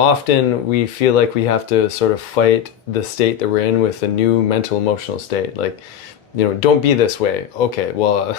Often we feel like we have to sort of fight the state that we're in with a new mental emotional state. Like, don't be this way. Okay, well,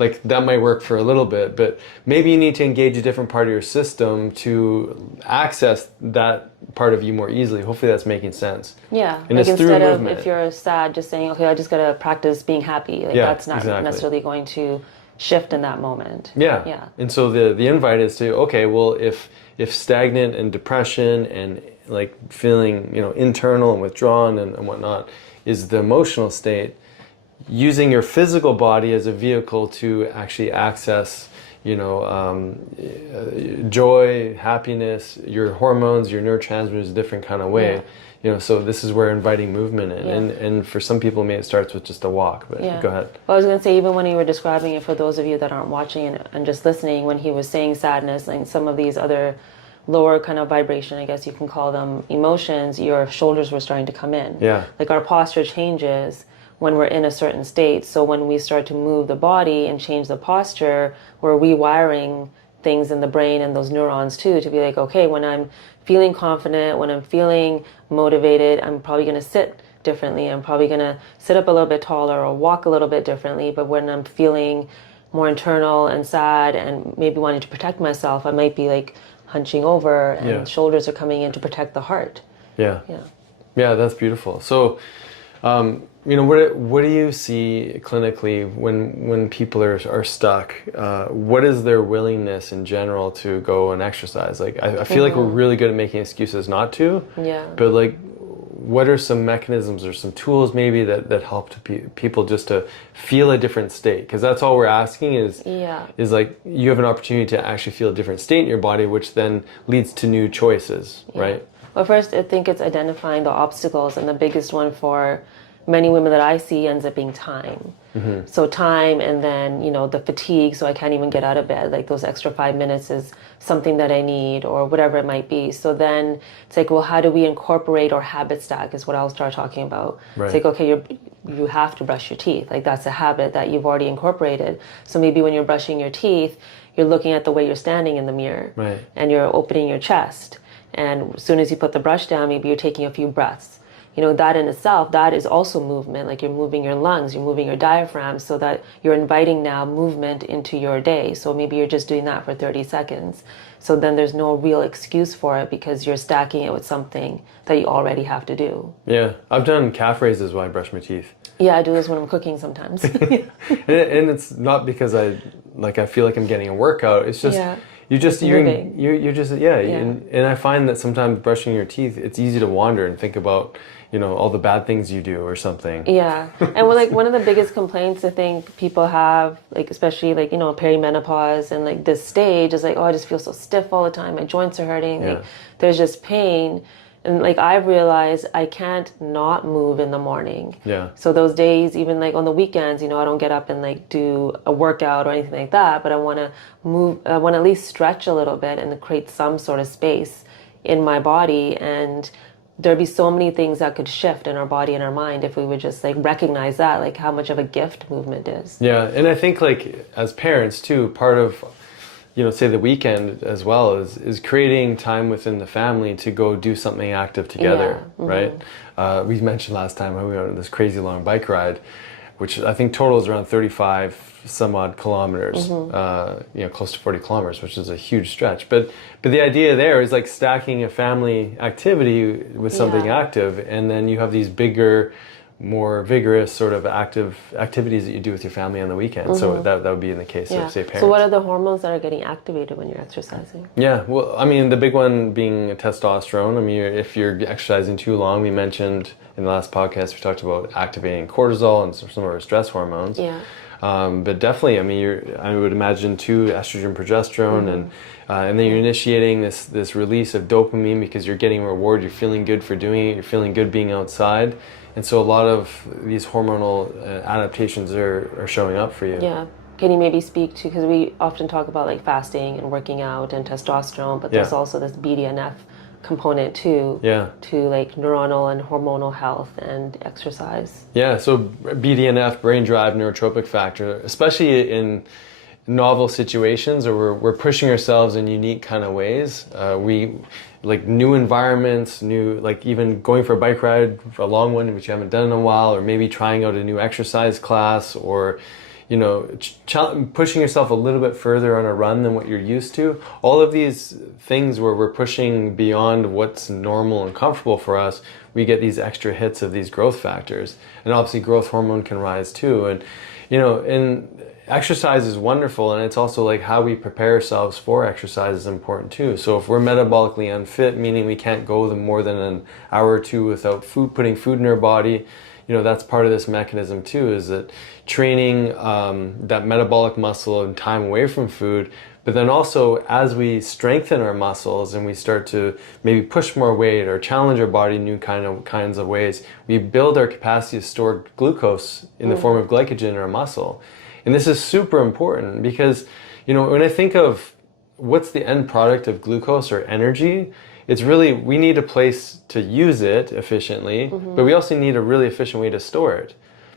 like that might work for a little bit, but maybe you need to engage a different part of your system to access that part of you more easily. Hopefully that's making sense. Yeah, And like it's through instead of movement. if you're sad, just saying, okay, I just gotta practice being happy. Like Yeah, that's not exactly. necessarily going to shift in that moment. Yeah. Yeah. And so the invite is to, okay, well, if stagnant and depression and like feeling, internal and withdrawn and whatnot is the emotional state, using your physical body as a vehicle to actually access, joy, happiness, your hormones, your neurotransmitters, a different kind of way. Yeah. So this is where inviting movement in. Yeah. And for some people, maybe it starts with just a walk, but Yeah. go ahead. Well, I was going to say, even when you were describing it, for those of you that aren't watching and just listening, when he was saying sadness and some of these other lower kind of vibration, I guess you can call them, emotions, your shoulders were starting to come in. Yeah. Like our posture changes when we're in a certain state. So when we start to move the body and change the posture, we're rewiring things in the brain and those neurons too, to be like, okay, when I'm feeling confident, when I'm feeling motivated, I'm probably going to sit differently. I'm probably going to sit up a little bit taller or walk a little bit differently. But when I'm feeling more internal and sad and maybe wanting to protect myself, I might be like hunching over and shoulders are coming in to protect the heart. Yeah. Yeah. Yeah, that's beautiful. So, what do you see clinically when people are stuck? What is their willingness in general to go and exercise? Like, I feel like we're really good at making excuses not to. Yeah. But like, what are some mechanisms or some tools maybe that help to people just to feel a different state? Because that's all we're asking is like you have an opportunity to actually feel a different state in your body, which then leads to new choices, right? Well, first, I think it's identifying the obstacles, and the biggest one for many women that I see ends up being time. Mm-hmm. So time, and then, the fatigue, so I can't even get out of bed. Like those extra 5 minutes is something that I need, or whatever it might be. So then it's like, well, how do we incorporate or habit stack is what I'll start talking about. Right. It's like, okay, you have to brush your teeth. Like that's a habit that you've already incorporated. So maybe when you're brushing your teeth, you're looking at the way you're standing in the mirror. Right. And you're opening your chest. And as soon as you put the brush down, maybe you're taking a few breaths. That in itself, that is also movement. Like you're moving your lungs, you're moving your diaphragm, so that you're inviting now movement into your day. So maybe you're just doing that for 30 seconds. So then there's no real excuse for it because you're stacking it with something that you already have to do. Yeah, I've done calf raises while I brush my teeth. Yeah, I do this when I'm cooking sometimes. and it's not because I feel like I'm getting a workout. It's just you're just and I find that sometimes brushing your teeth, it's easy to wander and think about all the bad things you do or something. Yeah. And like one of the biggest complaints I think people have, like especially like, perimenopause and like this stage is like, oh, I just feel so stiff all the time. My joints are hurting. Yeah. Like there's just pain. And like I've realized I can't not move in the morning. Yeah. So those days, even like on the weekends, I don't get up and like do a workout or anything like that, but I want to move, I want to at least stretch a little bit and create some sort of space in my body. And there'd be so many things that could shift in our body and our mind if we would just like recognize that, like how much of a gift movement is. Yeah. And I think like as parents too, part of say the weekend as well is creating time within the family to go do something active together, right? We mentioned last time how we went on this crazy long bike ride, which I think total is around 35 some odd kilometers, close to 40 kilometers, which is a huge stretch. But the idea there is like stacking a family activity with something active, and then you have these bigger, more vigorous sort of active activities that you do with your family on the weekend. So that would be in the case of, say, parents. So what are the hormones that are getting activated when you're exercising? Yeah, well, I mean, the big one being testosterone. I mean, if you're exercising too long, we mentioned in the last podcast, we talked about activating cortisol and some of our stress hormones. Yeah. But definitely, I mean, I would imagine too, estrogen, progesterone, and then you're initiating this release of dopamine because you're getting reward. You're feeling good for doing it. You're feeling good being outside. And so a lot of these hormonal adaptations are showing up for you. Yeah. Can you maybe speak to, because we often talk about like fasting and working out and testosterone, but there's also this BDNF component too, to like neuronal and hormonal health and exercise. Yeah, so BDNF, brain drive neurotropic factor, especially in novel situations or we're pushing ourselves in unique kind of ways. like new environments, new, like even going for a bike ride, a long one, which you haven't done in a while, or maybe trying out a new exercise class, or, you know, pushing yourself a little bit further on a run than what you're used to. All of these things where we're pushing beyond what's normal and comfortable for us, we get these extra hits of these growth factors. And obviously growth hormone can rise too. And, you know, and exercise is wonderful, and it's also like how we prepare ourselves for exercise is important too. So if we're metabolically unfit, meaning we can't go more than an hour or two without putting food in our body, you know, that's part of this mechanism too, is that training that metabolic muscle and time away from food. But then also, as we strengthen our muscles and we start to maybe push more weight or challenge our body in new kinds of ways, we build our capacity to store glucose in the form of glycogen in our muscle. And this is super important because, you know, when I think of what's the end product of glucose or energy, it's really, we need a place to use it efficiently, but we also need a really efficient way to store it.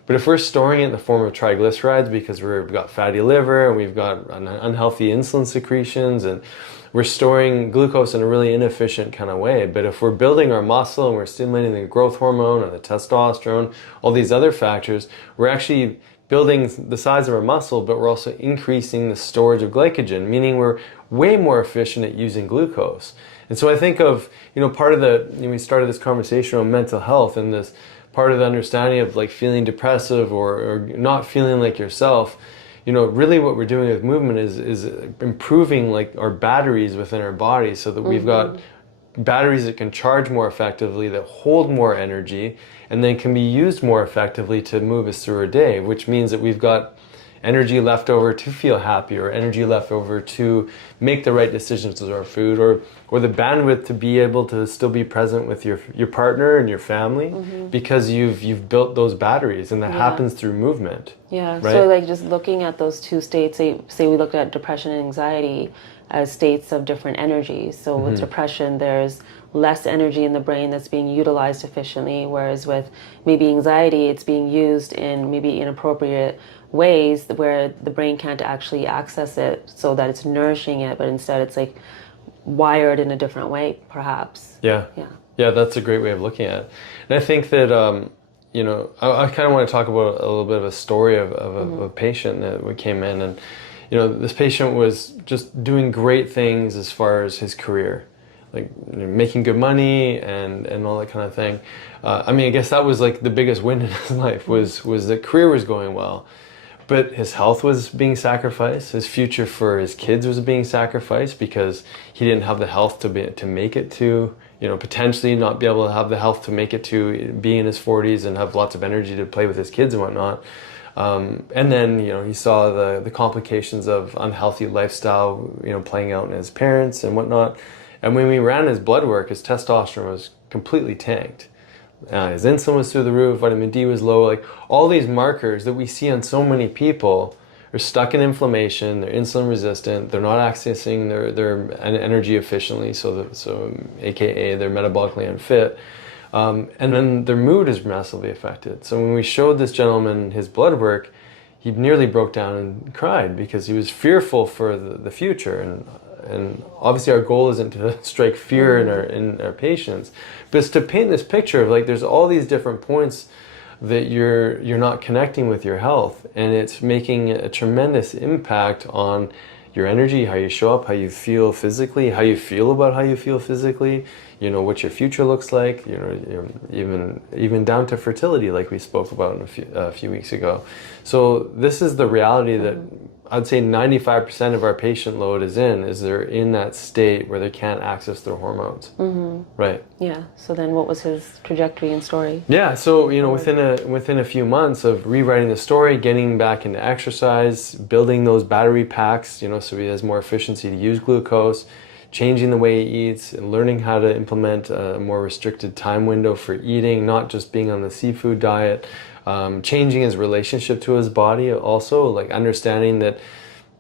But if we're storing it in the form of triglycerides because we've got fatty liver and we've got unhealthy insulin secretions, and we're storing glucose in a really inefficient kind of way. But if we're building our muscle and we're stimulating the growth hormone and the testosterone, all these other factors, we're actually building the size of our muscle, but we're also increasing the storage of glycogen, meaning we're way more efficient at using glucose. And so I think of, you know, part of the, you know, we started this conversation on mental health, and this part of the understanding of like feeling depressive or not feeling like yourself. You know, really what we're doing with movement is improving like our batteries within our body, so that we've got batteries that can charge more effectively, that hold more energy, and then can be used more effectively to move us through our day, which means that we've got energy left over to feel happy, or energy left over to make the right decisions with our food, or the bandwidth to be able to still be present with your partner and your family, because you've built those batteries, and that happens through movement. Yeah, right? So like just looking at those two states, say we looked at depression and anxiety as states of different energies. So with depression, there's less energy in the brain that's being utilized efficiently, whereas with maybe anxiety, it's being used in maybe inappropriate ways where the brain can't actually access it so that it's nourishing it, but instead it's like wired in a different way, perhaps. Yeah, that's a great way of looking at it. And I think that you know, I kind of want to talk about a little bit of a story of a patient that came in, and you know, this patient was just doing great things as far as his career, like, you know, making good money and all that kind of thing. I mean, I guess that was like the biggest win in his life, was the career was going well. But his health was being sacrificed. His future for his kids was being sacrificed because he didn't have the health to make it to, you know, potentially not be able to have the health to make it to be in his 40s and have lots of energy to play with his kids and whatnot. And then, you know, he saw the complications of unhealthy lifestyle, you know, playing out in his parents and whatnot. And when we ran his blood work, his testosterone was completely tanked. His insulin was through the roof, vitamin D was low, like all these markers that we see on so many people are stuck in inflammation, they're insulin resistant, they're not accessing their energy efficiently, so AKA they're metabolically unfit, and then their mood is massively affected. So when we showed this gentleman his blood work, he nearly broke down and cried because he was fearful for the future. And obviously our goal isn't to strike fear in our patients, but it's to paint this picture of like there's all these different points that you're not connecting with your health, and it's making a tremendous impact on your energy, how you show up, how you feel physically, how you feel about how you feel physically, you know, what your future looks like, you know, even down to fertility, like we spoke about a few weeks ago. So this is the reality that I'd say 95% of our patient load is they're in that state where they can't access their hormones. Right. Yeah. So then what was his trajectory and story? Yeah. So, you know, within a few months of rewriting the story, getting back into exercise, building those battery packs, you know, so he has more efficiency to use glucose, changing the way he eats, and learning how to implement a more restricted time window for eating, not just being on the seafood diet. Changing his relationship to his body also, like understanding that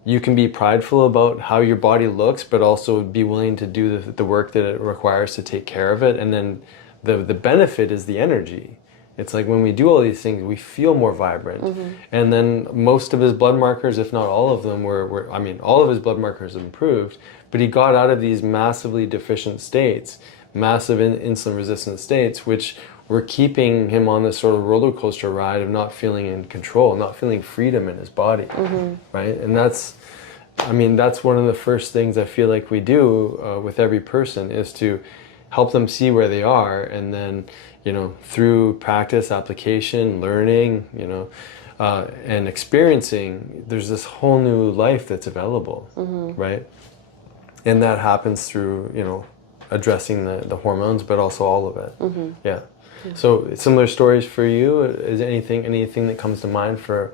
you can be prideful about how your body looks, but also be willing to do the work that it requires to take care of it. And then the benefit is the energy. It's like when we do all these things, we feel more vibrant. And then most of his blood markers, if not all of them, I mean, all of his blood markers improved, but he got out of these massively deficient states, massive insulin resistant states, which were keeping him on this sort of roller coaster ride of not feeling in control, not feeling freedom in his body, right? And that's one of the first things I feel like we do with every person, is to help them see where they are, and then, through practice, application, learning, and experiencing, there's this whole new life that's available, right? And that happens through, addressing the hormones, but also all of it. Yeah. So similar stories for you? Is anything that comes to mind for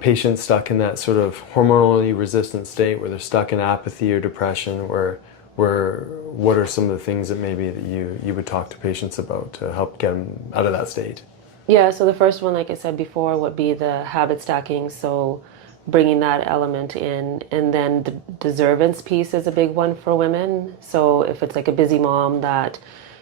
patients stuck in that sort of hormonally resistant state, where they're stuck in apathy or depression, what are some of the things that maybe that you would talk to patients about to help get them out of that state? Yeah, so the first one, like I said before, would be the habit stacking. So bringing that element in, and then the deservance piece is a big one for women. So if it's like a busy mom that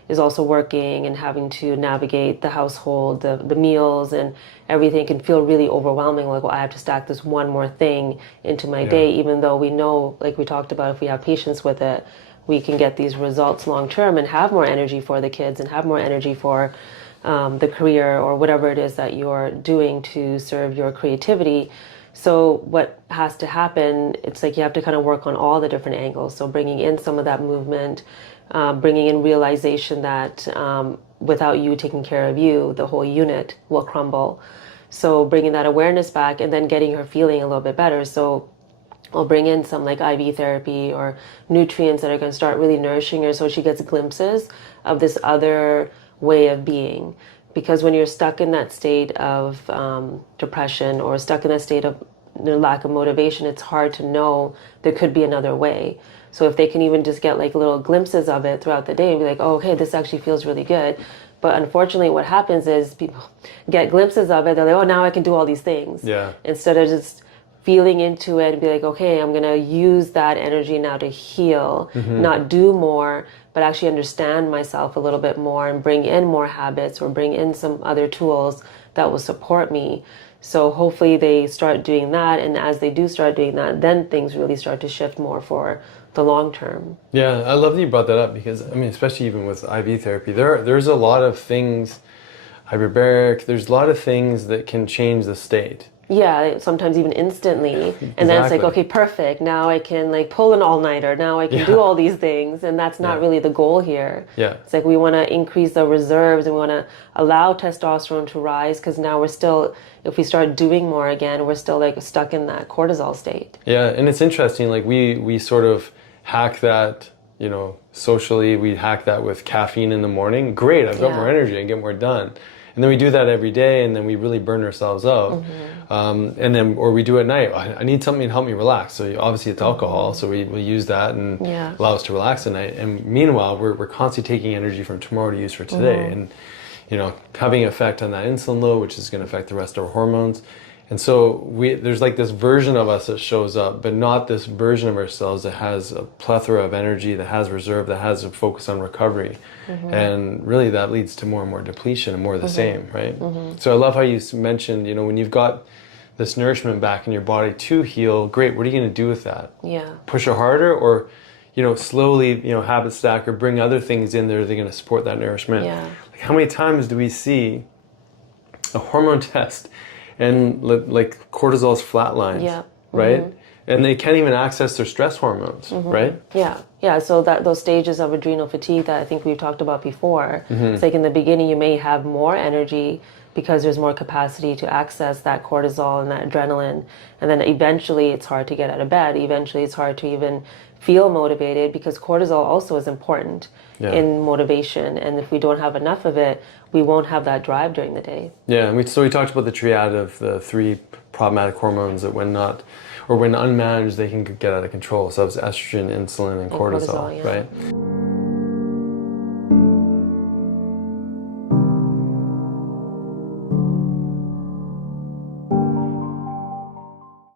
is also working and having to navigate the household, the meals and everything, can feel really overwhelming. Like, well, I have to stack this one more thing into my day, even though we know, like we talked about, if we have patience with it, we can get these results long term and have more energy for the kids and have more energy for the career or whatever it is that you're doing to serve your creativity. So what has to happen, it's like you have to kind of work on all the different angles. So bringing in some of that movement, bringing in realization that without you taking care of you, the whole unit will crumble. So bringing that awareness back, and then getting her feeling a little bit better. So I'll bring in some like IV therapy or nutrients that are going to start really nourishing her, so she gets glimpses of this other way of being. Because when you're stuck in that state of depression, or stuck in that state of lack of motivation, it's hard to know there could be another way. So if they can even just get like little glimpses of it throughout the day and be like, oh, okay, this actually feels really good. But unfortunately, what happens is people get glimpses of it. They're like, oh, now I can do all these things. Yeah. Instead of just feeling into it and be like, okay, I'm going to use that energy now to heal, not do more, but actually understand myself a little bit more and bring in more habits or bring in some other tools that will support me. So hopefully they start doing that. And as they do start doing that, then things really start to shift more for the long term. Yeah, I love that you brought that up, because, I mean, especially even with IV therapy, there's a lot of things, hyperbaric, there's a lot of things that can change the state. Yeah, sometimes even instantly. And then it's like, okay, perfect. Now I can like pull an all-nighter. Now I can do all these things. And that's not really the goal here. Yeah. It's like we want to increase the reserves, and we want to allow testosterone to rise, because now we're still, if we start doing more again, we're still like stuck in that cortisol state. Yeah, and it's interesting, like we sort of hack that, socially, we hack that with caffeine in the morning. Great, I've got more energy, I get more done. And then we do that every day, and then we really burn ourselves out. And then, or we do it at night. I need something to help me relax. So obviously it's alcohol, so we use that and allow us to relax at night. And meanwhile, we're constantly taking energy from tomorrow to use for today. And, having an effect on that insulin load, which is going to affect the rest of our hormones. And so there's like this version of us that shows up, but not this version of ourselves that has a plethora of energy, that has reserve, that has a focus on recovery. And really that leads to more and more depletion and more of the same, right? So I love how you mentioned, when you've got this nourishment back in your body to heal, great, what are you going to do with that? Yeah. Push it harder, or, slowly, habit stack, or bring other things in there that are going to support that nourishment? Yeah. Like, how many times do we see a hormone test and like cortisol's flatlined, right? And they can't even access their stress hormones, right? Yeah. So those stages of adrenal fatigue that I think we've talked about before, it's like in the beginning you may have more energy because there's more capacity to access that cortisol and that adrenaline, and then eventually it's hard to get out of bed. Eventually it's hard to even feel motivated, because cortisol also is important in motivation, and if we don't have enough of it, we won't have that drive during the day. Yeah, so we talked about the triad of the three problematic hormones that when not, or when unmanaged, they can get out of control. So it's estrogen, insulin, and cortisol, right?